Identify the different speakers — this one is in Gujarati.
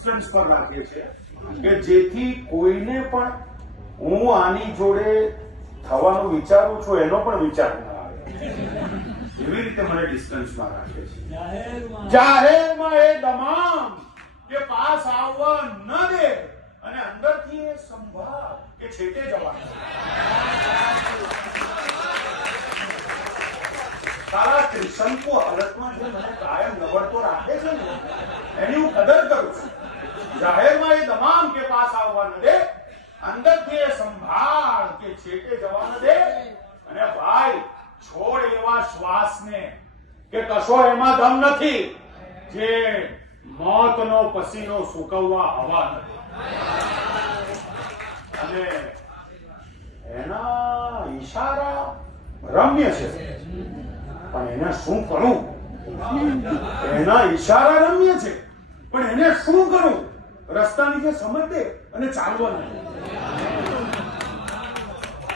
Speaker 1: ડિસ્ટન્સ પર રાખીએ છીએ કે જેથી કોઈને પણ હું આની જોડે થવાનું વિચારું છું, એનો પણ વિચાર ના આવે. એવી રીતે મને ડિસ્ટન્સમાં રાખે છે. જાહેરમાં એ તમામ કે પાસ આવવા ન દે અને અંદરથી એ સંભાળ કે છેટે જવાનું. તારા ત્રિશંકુ હાલતમાં જે મને કાયમ લબડતો રાખે છે ને એની હું કદર કરું છું જાહેરમાં એ તમામ કે પાસ આવવા ન દે, અંદરથી એ સંભાળ કે છેટે જવા ન દે. અને ભાઈ, છોડ એવા શ્વાસને કે કશો એમાં દમ નથી જે મોતનો પસીનો સુકવવા હવા નથી અને એના ઈશારા રમ્ય છે. પણ એને શું કરું? એના ઈશારા રમ્ય છે. પણ એને શું કરું? રસ્તાની જે સમજ દે અને ચાલવાનું.